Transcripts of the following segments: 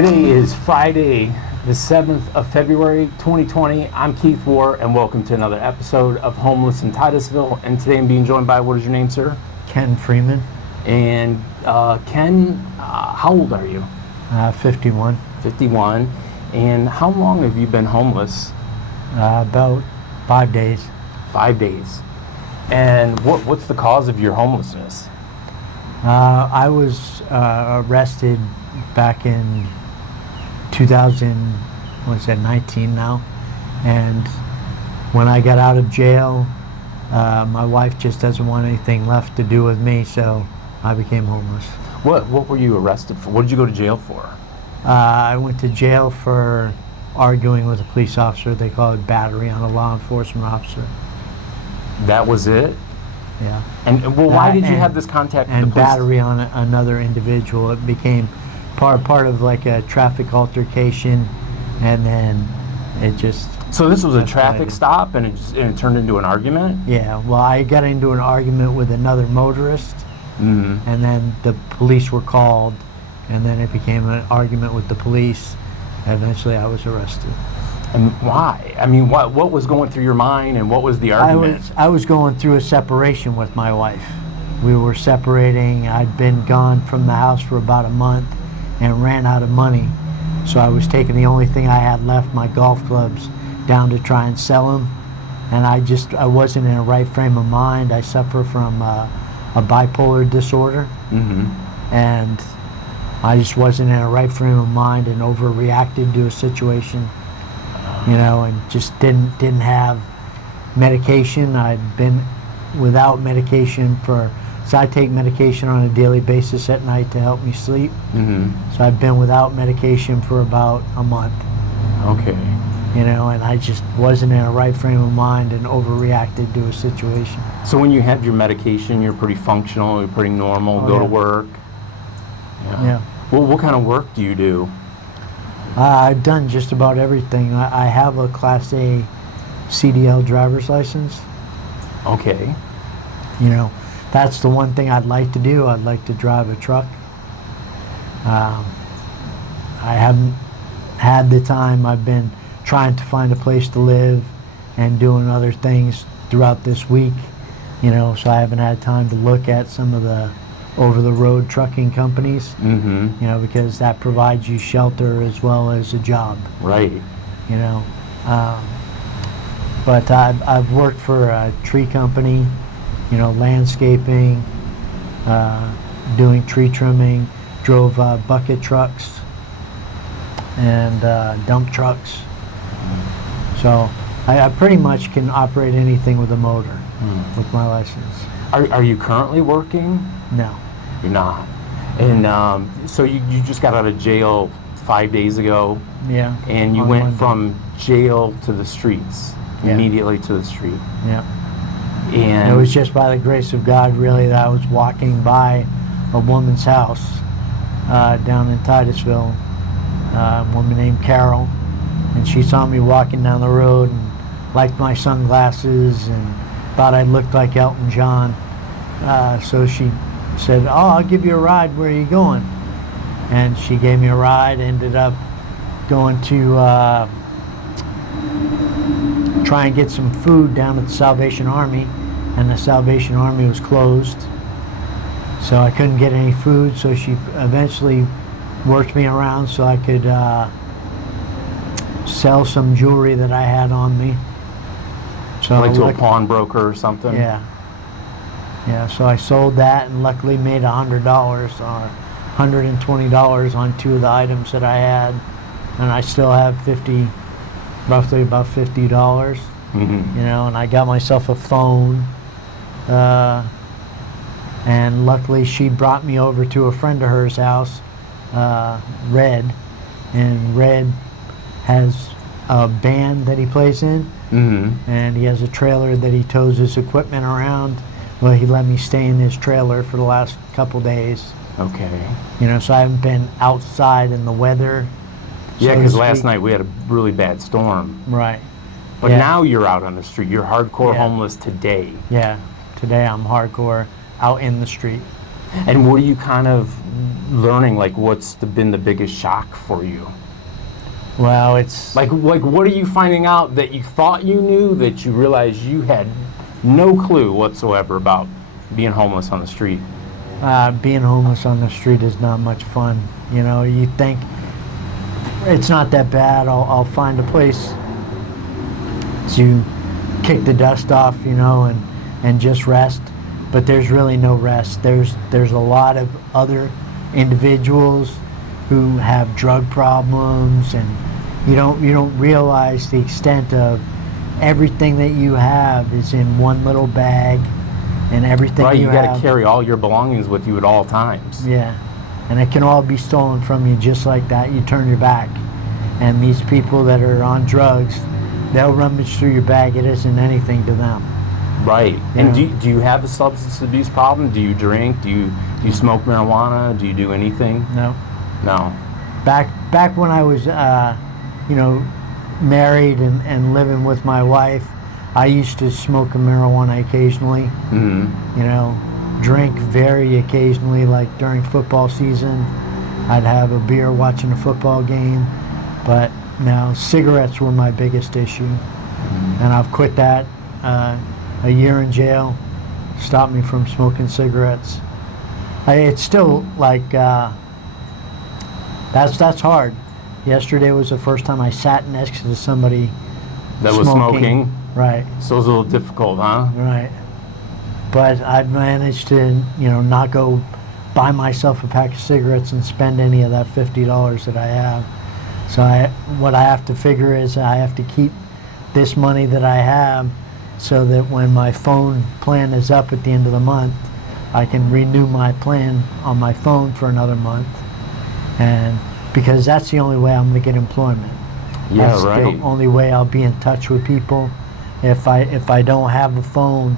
Today is Friday, the 7th of February, 2020. I'm Keith War, and welcome to another episode of Homeless in Titusville. And today I'm being joined by, what is your name, sir? Ken Freeman. And Ken, how old are you? 51. 51. And how long have you been homeless? About 5 days. 5 days. And what's the cause of your homelessness? I was arrested back in 2019 now, and when I got out of jail, my wife just doesn't want anything left to do with me, so I became homeless. What were you arrested for? What did you go to jail for? I went to jail for arguing with a police officer. They call it battery on a law enforcement officer. That was it? Yeah. And why did you have this contact with the and police? battery on another individual. It became part of like a traffic altercation, and then it just... So this was a traffic stop, and it turned into an argument? Yeah, well, I got into an argument with another motorist, and then the police were called, and then it became an argument with the police. Eventually I was arrested. And why? I mean, what was going through your mind, and what was the argument? I was going through a separation with my wife. We were separating. I'd been gone from the house for about a month and ran out of money. So I was taking the only thing I had left, my golf clubs, down to try and sell them. And I wasn't in a right frame of mind. I suffer from a bipolar disorder. And I just wasn't in a right frame of mind and overreacted to a situation, you know, and just didn't have medication. I'd been without medication so I take medication on a daily basis at night to help me sleep. So I've been without medication for about a month. Okay. You know, and I just wasn't in a right frame of mind and overreacted to a situation. So when you have your medication, you're pretty functional, you're pretty normal, go to work? Yeah. Well, what kind of work do you do? I've done just about everything. I have a Class A CDL driver's license. Okay. You know, that's the one thing I'd like to do. I'd like to drive a truck. I haven't had the time. I've been trying to find a place to live and doing other things throughout this week, you know, so I haven't had time to look at some of the over-the-road trucking companies, you know, because that provides you shelter as well as a job. Right. You know, but I've worked for a tree company, you know, landscaping, doing tree trimming, drove bucket trucks and dump trucks. So I pretty much can operate anything with a motor with my license. Are you currently working? No. You're not. And so you just got out of jail 5 days ago. Yeah. And you went from jail to the streets, immediately to the street. Yeah. And it was just by the grace of God, really, that I was walking by a woman's house down in Titusville, a woman named Carol, and she saw me walking down the road and liked my sunglasses and thought I looked like Elton John. So she said, "Oh, I'll give you a ride. Where are you going?" And she gave me a ride. Ended up going to try and get some food down at the Salvation Army, and the Salvation Army was closed, so I couldn't get any food. So she eventually worked me around so I could sell some jewelry that I had on me. So like to a pawnbroker or something? Yeah. Yeah, so I sold that and luckily made $100 or $120 on two of the items that I had, and I still have roughly about $50. You know, and I got myself a phone, and luckily she brought me over to a friend of hers house, Red, and Red has a band that he plays in, and he has a trailer that he tows his equipment around. Well, he let me stay in his trailer for the last couple days. Okay. You know, so I haven't been outside in the weather. Yeah, because last night we had a really bad storm. Right. But now you're out on the street. You're hardcore homeless today. Yeah. Today I'm hardcore out in the street. And what are you kind of learning? Like, what's been the biggest shock for you? Well, it's Like what are you finding out that you thought you knew that you realized you had no clue whatsoever about being homeless on the street? being homeless on the street is not much fun. You know, you think it's not that bad. I'll find a place to kick the dust off, you know, and just rest. But there's really no rest. There's a lot of other individuals who have drug problems, and you don't realize the extent of everything that you have is in one little bag, and everything Right, you got have, to carry all your belongings with you at all times. yeah, and it can all be stolen from you just like that. You turn your back, and these people that are on drugs, they'll rummage through your bag. It isn't anything to them. Right. Yeah. And do you have a substance abuse problem? Do you drink? Do you smoke marijuana? Do you do anything? No. No. Back when I was, you know, married and living with my wife, I used to smoke marijuana occasionally. Mm-hmm. You know, drink very occasionally, like during football season. I'd have a beer watching a football game. But now cigarettes were my biggest issue. Mm-hmm. And I've quit that. A year in jail stopped me from smoking cigarettes. It's still like, that's hard. Yesterday was the first time I sat next to somebody That was smoking. Right. So it was a little difficult, huh? Right. But I've managed to, you know, not go buy myself a pack of cigarettes and spend any of that $50 that I have. So what I have to figure is I have to keep this money that I have so that when my phone plan is up at the end of the month, I can renew my plan on my phone for another month. And because that's the only way I'm going to get employment. Yeah, That's right. the only way I'll be in touch with people. If I don't have a phone,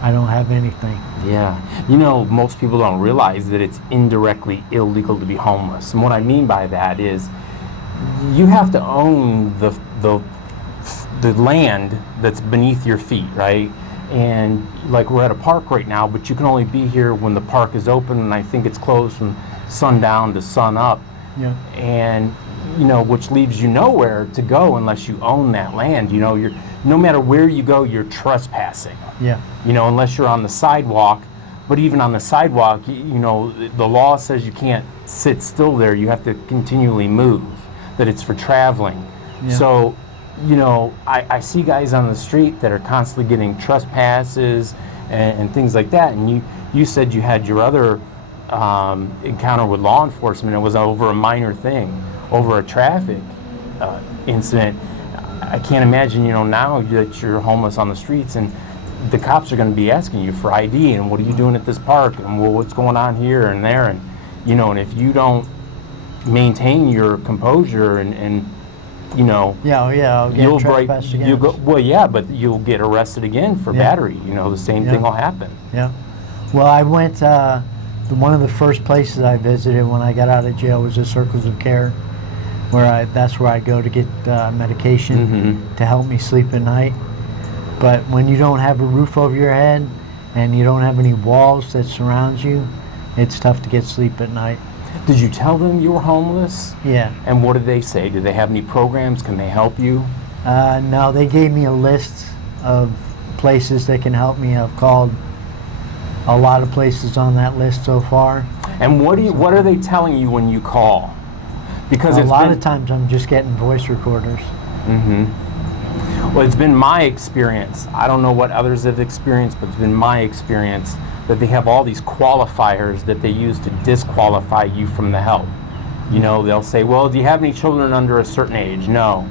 I don't have anything. Yeah. You know, most people don't realize that it's indirectly illegal to be homeless. And what I mean by that is you have to own the land that's beneath your feet, right? And like we're at a park right now, but you can only be here when the park is open, and I think it's closed from sundown to sun up. Yeah. And you know, which leaves you nowhere to go unless you own that land. You know, you're no matter where you go, you're trespassing. Yeah. You know, unless you're on the sidewalk. But even on the sidewalk, you know, the law says you can't sit still there. You have to continually move. That it's for traveling. Yeah. So, you know, I see guys on the street that are constantly getting trespasses and things like that. And you said you had your other encounter with law enforcement. It was over a minor thing, over a traffic incident. I can't imagine, you know, now that you're homeless on the streets and the cops are going to be asking you for ID and what are you doing at this park and well, what's going on here and there, and you know, and if you don't maintain your composure and you know, I'll get trespassed again. but you'll get arrested again for Yeah. battery. You know, the same thing will happen. Yeah. Well, I went. One of the first places I visited when I got out of jail was the Circles of Care, that's where I go to get medication to help me sleep at night. But when you don't have a roof over your head and you don't have any walls that surround you, it's tough to get sleep at night. Did you tell them you were homeless? Yeah. And what did they say? Did they have any programs? Can they help you? No, they gave me a list of places that can help me. I've called a lot of places on that list so far. And what are they telling you when you call? Because a lot of times I'm just getting voice recorders. Well, it's been my experience. I don't know what others have experienced, but it's been my experience that they have all these qualifiers that they use to disqualify you from the help. You know, they'll say, well, do you have any children under a certain age? No.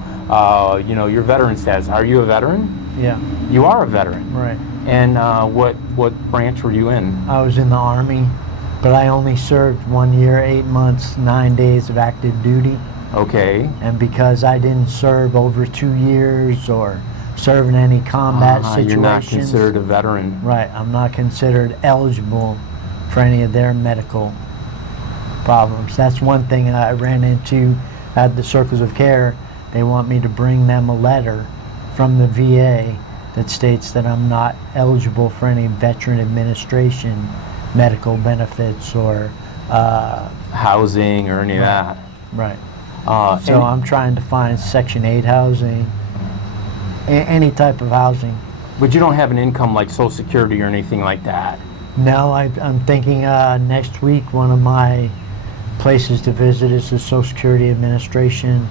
You know, your veteran status. Are you a veteran? Yeah. You are a veteran. Right. And what branch were you in? I was in the Army, but I only served 1 year, 8 months, 9 days of active duty. Okay. And because I didn't serve over 2 years or serve in any combat situations. You're not considered a veteran. Right. I'm not considered eligible for any of their medical problems. That's one thing I ran into at the Circles of Care. They want me to bring them a letter from the VA that states that I'm not eligible for any veteran administration medical benefits or housing or any of that. right. So and- I'm trying to find Section 8 housing, any type of housing. But you don't have an income like Social Security or anything like that. No, I'm thinking next week one of my places to visit is the Social Security Administration.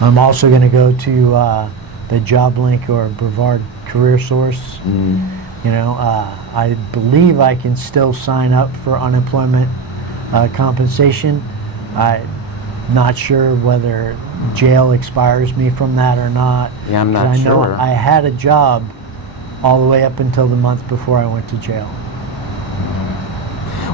I'm also going to go to the JobLink or Brevard Career Source. You know, I believe I can still sign up for unemployment compensation. I'm not sure whether jail expires me from that or not. Yeah, I'm not 'Cause I know sure. I had a job all the way up until the month before I went to jail.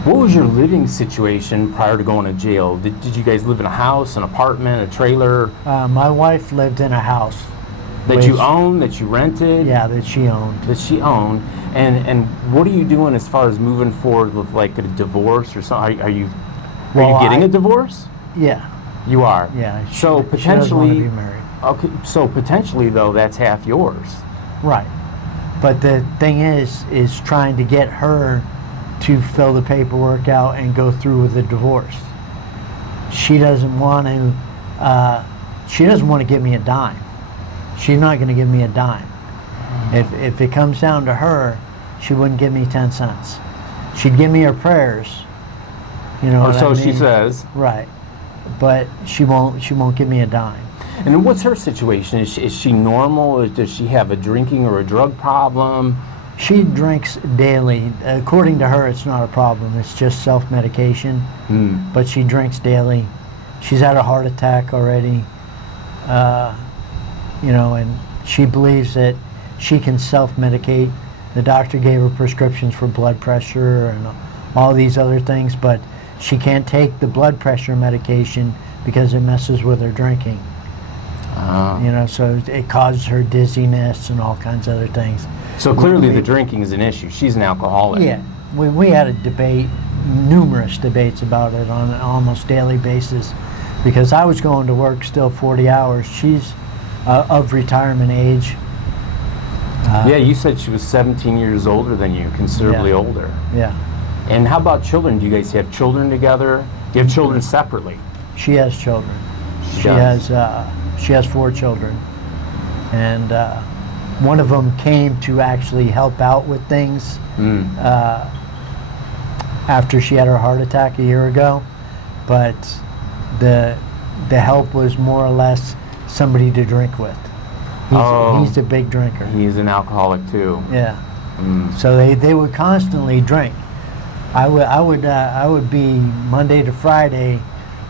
What was your living situation prior to going to jail? Did you guys live in a house, an apartment, a trailer My wife lived in a house. that you which- owned, that you rented? Yeah, that she owned. That she owned. And what are you doing as far as moving forward with like a divorce or something? Are you Well, getting a divorce? Yeah, You are. yeah. So she doesn't want to potentially, be married. okay. So potentially though, that's half yours. Right. But the thing is trying to get her to fill the paperwork out and go through with the divorce. She doesn't want to. She doesn't want to give me a dime. She's not going to give me a dime. If it comes down to her, she wouldn't give me 10 cents. She'd give me her prayers. You know. Or what so I she mean? says. Right. But she won't give me a dime. And then what's her situation? Is she normal? Does she have a drinking or a drug problem? She drinks daily. According to her, it's not a problem. It's just self-medication. But she drinks daily. She's had a heart attack already. You know, and she believes that she can self-medicate. The doctor gave her prescriptions for blood pressure and all these other things, but she can't take the blood pressure medication because it messes with her drinking. You know, so it causes her dizziness and all kinds of other things. So clearly the drinking is an issue. She's an alcoholic. Yeah, we had a debate, numerous debates about it on an almost daily basis, because I was going to work still 40 hours. She's of retirement age. Yeah, you said she was 17 years older than you, considerably Yeah. older. Yeah, And how about children? Do you guys have children together? Do you have children separately? she has children. She She has 4 children, and one of them came to actually help out with things after she had her heart attack a year ago, but the help was more or less somebody to drink with. He's a big drinker. He's an alcoholic too. Yeah. So they would constantly drink. I would be Monday to Friday,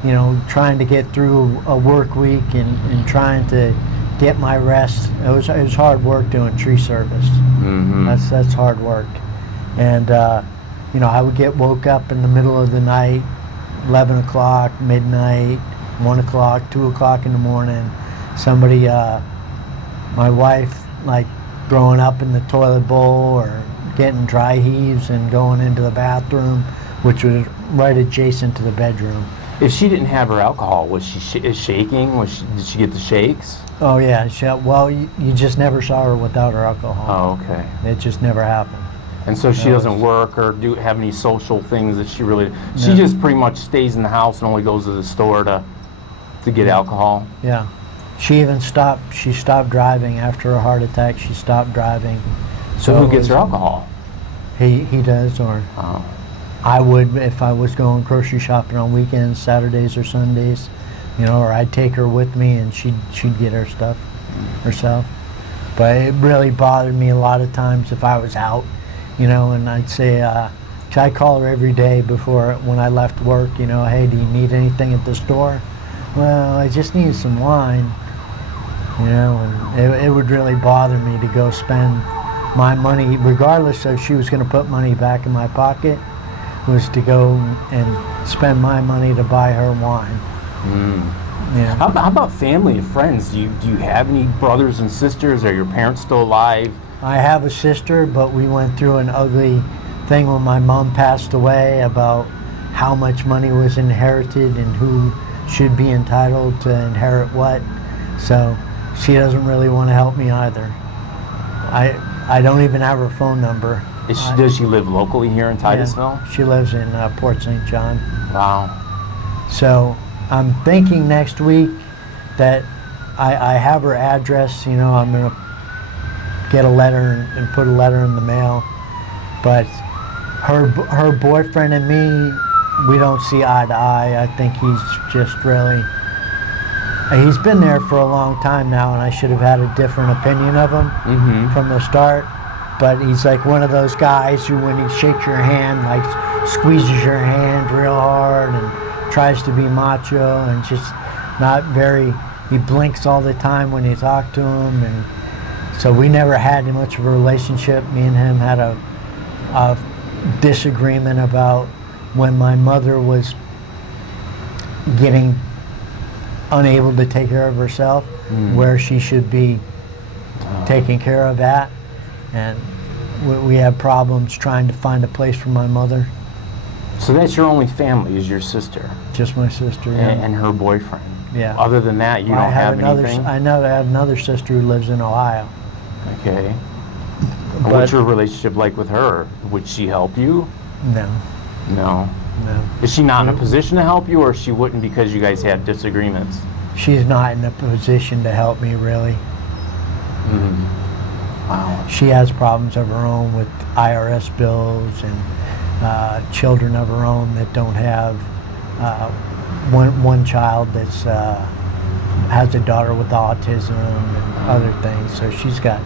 you know, trying to get through a work week and trying to get my rest. It was hard work doing tree service. That's hard work. And you know, I would get woke up in the middle of the night, 11 o'clock, midnight, 1 o'clock, 2 o'clock in the morning. Somebody, my wife, like throwing up in the toilet bowl or getting dry heaves and going into the bathroom, which was right adjacent to the bedroom. If she didn't have her alcohol, was she shaking? Did she get the shakes? Oh yeah, well, you just never saw her without her alcohol. Oh, okay. It just never happened. And so she No, doesn't work or have any social things that she really. She just pretty much stays in the house and only goes to the store to get alcohol. Yeah. She even stopped. She stopped driving after a heart attack. She stopped driving. So who gets her alcohol? He does, or Oh. I would if I was going grocery shopping on weekends, Saturdays or Sundays, you know, or I'd take her with me and she'd get her stuff herself. But it really bothered me a lot of times if I was out, you know, and I'd say, 'cause I call her every day when I left work, you know, hey, do you need anything at the store? Well, I just need some wine, you know, and it would really bother me to go spend my money, regardless of if she was going to put money back in my pocket, was to go and spend my money to buy her wine. Yeah. How about family and friends? Do you have any brothers and sisters? Are your parents still alive? I have a sister, but we went through an ugly thing when my mom passed away about how much money was inherited and who should be entitled to inherit what. So she doesn't really want to help me either. I don't even have her phone number. Does she live locally here in Titusville? Yeah, she lives in Port St. John. Wow. So I'm thinking next week that I have her address. You know, I'm going to get a letter and put a letter in the mail. But her boyfriend and me, we don't see eye to eye. I think he's just really... He's been there for a long time now, and I should have had a different opinion of him from the start. But he's like one of those guys who, when he shakes your hand, like squeezes your hand real hard and tries to be macho and just not very... He blinks all the time when you talk to him, and so we never had much of a relationship. Me and him had a disagreement about when my mother was getting unable to take care of herself, where she should be taking care of that, and we have problems trying to find a place for my mother. So that's your only family, is your sister? Just my sister, yeah. And her boyfriend? Yeah. Other than that, you don't have anything? I know I have another sister who lives in Ohio. Okay. What's your relationship like with her? Would she help you? No. No? No. Is she not in a position to help you, or she wouldn't because you guys had disagreements? She's not in a position to help me, really. Wow. She has problems of her own with IRS bills and children of her own that don't have... One child that's has a daughter with autism and other things, so she's got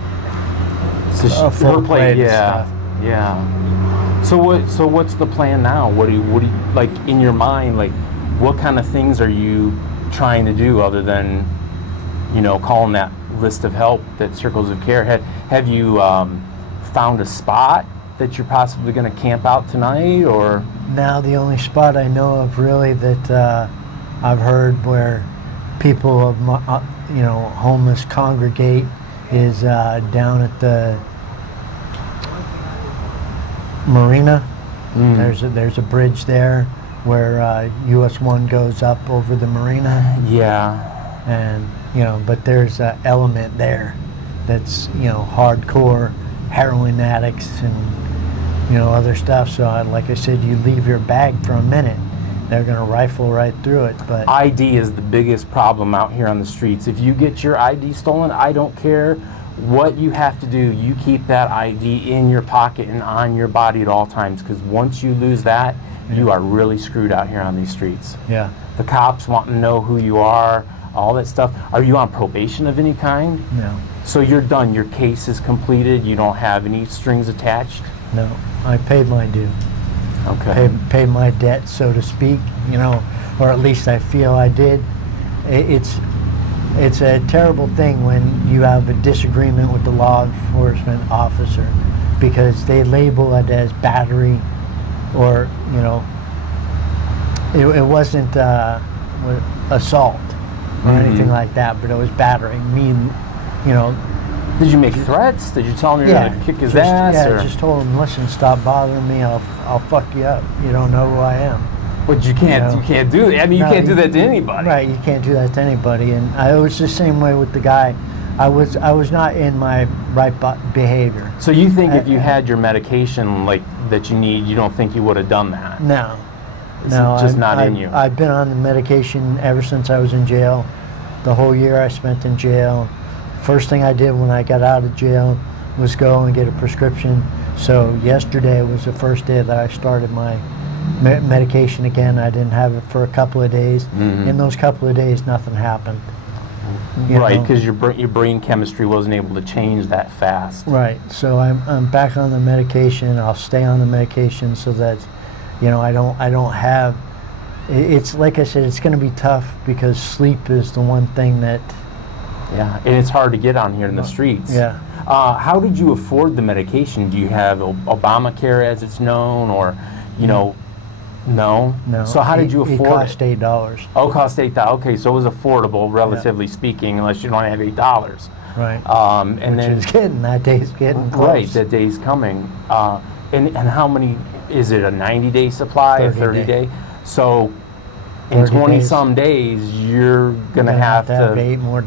a full plate of stuff. Yeah. So what's the plan now? What do you like in your mind? Like, what kind of things are you trying to do other than, calling that list of help that Circles of Care had? Have you found a spot that you're possibly going to camp out tonight, or? Now the only spot I know of really that I've heard where people of homeless congregate is down at the marina. There's a bridge there where US 1 goes up over the marina. Yeah. And but there's an element there that's hardcore heroin addicts and other stuff. So like I said, you leave your bag for a minute, they're going to rifle right through it. But ID is the biggest problem out here on the streets. If you get your ID stolen, I don't care what you have to do. You keep that ID in your pocket and on your body at all times, because once you lose that, you are really screwed out here on these streets. Yeah. The cops want to know who you are, all that stuff. Are you on probation of any kind? No. So you're done. Your case is completed. You don't have any strings attached? No. I paid my due. Okay. Paid my debt, so to speak, or at least I feel I did. It's a terrible thing when you have a disagreement with the law enforcement officer, because they label it as battery, or it wasn't assault or anything like that, but it was battery. Did you make threats? Did you tell him you're going to kick his ass? Yeah, I just told him, listen, stop bothering me. I'll fuck you up. You don't know who I am. But you can't. You can't do that. I mean, you can't do that to anybody. Right. You can't do that to anybody. And I was the same way with the guy. I was not in my right behavior. So you think if you had your medication like that you need, you don't think you would have done that? No. It's just not in you. I've been on the medication ever since I was in jail. The whole year I spent in jail. First thing I did when I got out of jail was go and get a prescription. So yesterday was the first day that I started my medication again. I didn't have it for a couple of days. In those couple of days, nothing happened. Right, because your brain chemistry wasn't able to change that fast. Right. So I'm back on the medication. I'll stay on the medication so that I don't have. It's like I said, it's going to be tough because sleep is the one thing that. Yeah, and it's hard to get on here in the streets. Yeah. How did you afford the medication? Do you have Obamacare as it's known, or, No. No. So how did you afford it? It cost $8. Oh, it cost $8. Okay, so it was affordable, relatively speaking, unless you don't have $8. Right. And that day's getting close. Right, that day's coming. And how many? Is it a 90-day supply, a 30-day? So in 20-some days, you're gonna have to $8 more.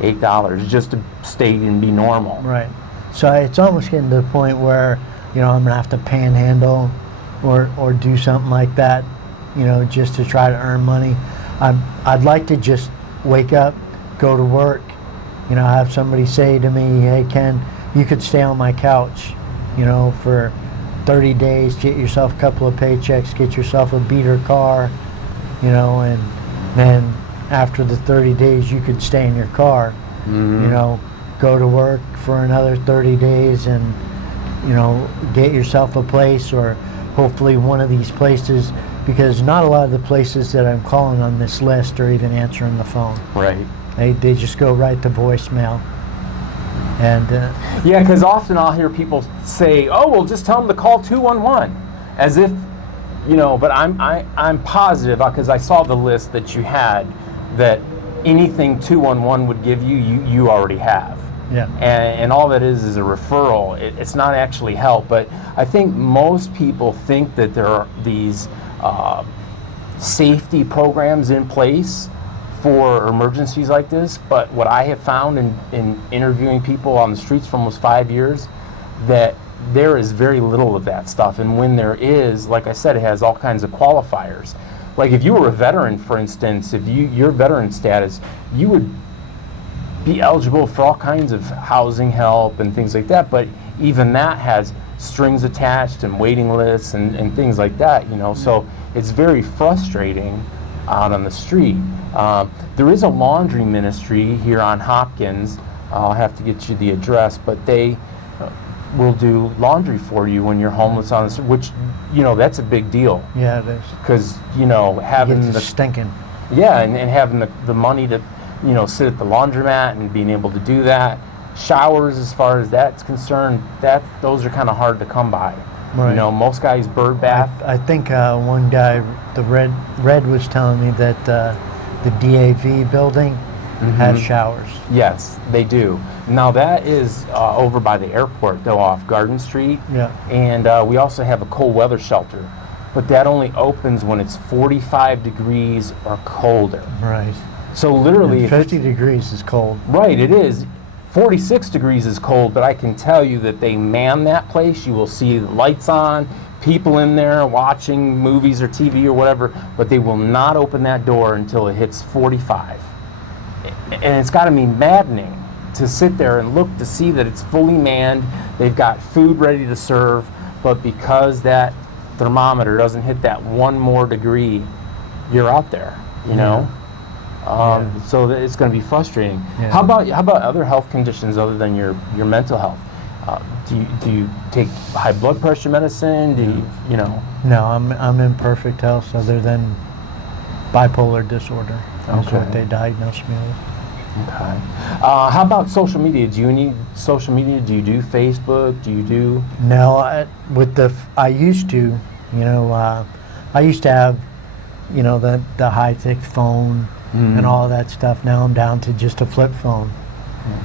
$8 just to stay and be normal. Right. So it's almost getting to the point where, I'm going to have to panhandle or do something like that, just to try to earn money. I'd like to just wake up, go to work, have somebody say to me, hey, Ken, you could stay on my couch, for 30 days, get yourself a couple of paychecks, get yourself a beater car, and then after the 30 days you could stay in your car, go to work for another 30 days and, get yourself a place, or hopefully one of these places, because not a lot of the places that I'm calling on this list are even answering the phone. Right. They just go right to voicemail. And yeah, because often I'll hear people say, "Oh, well, just tell them to call 211," as if, But I'm positive, because I saw the list that you had, that anything 211 would give you, you already have. Yeah. And all that is a referral. It's not actually help. But I think most people think that there are these safety programs in place for emergencies like this, but what I have found in interviewing people on the streets for almost 5 years, that there is very little of that stuff. And when there is, like I said, it has all kinds of qualifiers. Like if you were a veteran, for instance, if your veteran status, you would be eligible for all kinds of housing help and things like that, but even that has strings attached and waiting lists and things like that, so it's very frustrating out on the street. There is a laundry ministry here on Hopkins. I'll have to get you the address, but they will do laundry for you when you're homeless on the street, which, that's a big deal. Yeah, it is. Because, having the stinking. Yeah, and having the money to, sit at the laundromat and being able to do that. Showers, as far as that's concerned, those are kind of hard to come by. Right. Most guys bird bath. I think one guy, the Red was telling me that the DAV building has showers. Yes, they do. Now that is over by the airport, though, off Garden Street. Yeah. And we also have a cold weather shelter, but that only opens when it's 45 degrees or colder. Right. So literally, and 50 degrees is cold. Right, it is. 46 degrees is cold, but I can tell you that they man that place. You will see the lights on, people in there watching movies or TV or whatever, but they will not open that door until it hits 45. And it's got to be maddening to sit there and look to see that it's fully manned, they've got food ready to serve, but because that thermometer doesn't hit that one more degree, you're out there, So it's going to be frustrating. Yeah. How about other health conditions other than your mental health? Do you take high blood pressure medicine? No, I'm in perfect health other than bipolar disorder. That's Okay. what they diagnosed me with. Okay. How about social media? Do you need social media? Do you do Facebook? Do you do? No, I used to, I used to have, the high-tech phone and all that stuff. Now I'm down to just a flip phone.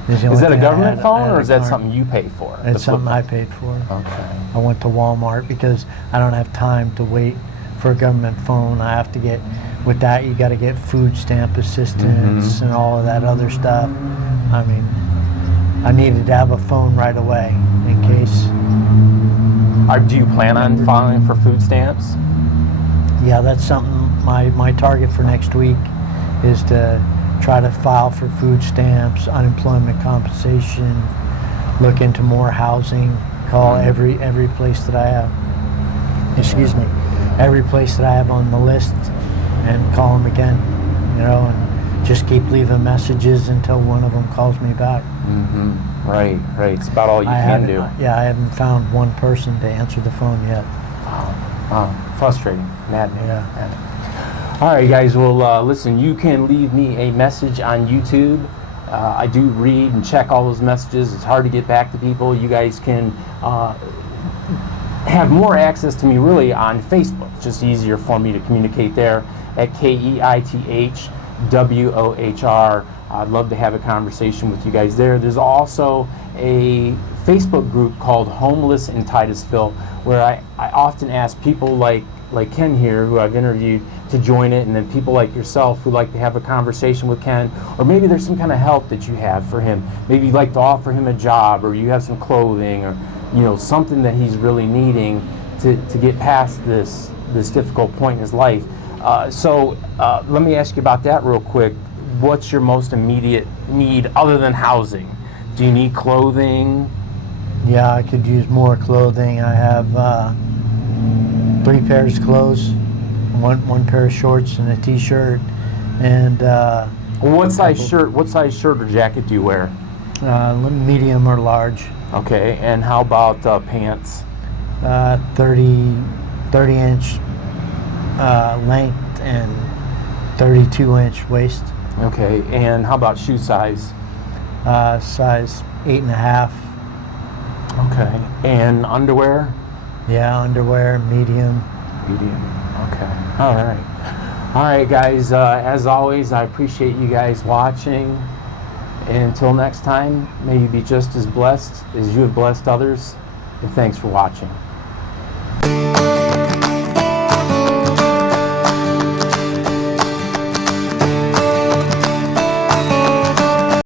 Is that a government phone, or is that something you pay for? It's something I paid for. Okay. I went to Walmart because I don't have time to wait for a government phone. I have to get, with that you got to get food stamp assistance and all of that other stuff. I mean, I needed to have a phone right away in case. Do you plan on filing for food stamps? Yeah, that's something, my target for next week is to try to file for food stamps, unemployment compensation, look into more housing, call every place that I have, every place that I have on the list and call them again, and just keep leaving messages until one of them calls me back. Right. It's about all you can do. Yeah, I haven't found one person to answer the phone yet. Frustrating. Maddening. Yeah. All right, guys. Well, listen, you can leave me a message on YouTube. I do read and check all those messages. It's hard to get back to people. You guys can have more access to me really on Facebook. It's just easier for me to communicate there at KEITHWOHR. I'd love to have a conversation with you guys there. There's also a Facebook group called Homeless in Titusville, where I often ask people like Ken here, who I've interviewed, to join it, and then people like yourself who like to have a conversation with Ken, or maybe there's some kind of help that you have for him. Maybe you'd like to offer him a job, or you have some clothing, or something that he's really needing to get past this difficult point in his life. So let me ask you about that real quick. What's your most immediate need other than housing? Do you need clothing? Yeah, I could use more clothing. I have 3 pairs of clothes, one pair of shorts and a t-shirt, and What size shirt or jacket do you wear? medium or large. Okay, and how about pants? 30-inch length and 32-inch waist. Okay, and how about shoe size? Size 8.5. Okay, and underwear? Yeah, underwear, medium. Medium. Okay, all right. All right, guys, as always, I appreciate you guys watching. And until next time, may you be just as blessed as you have blessed others. And thanks for watching.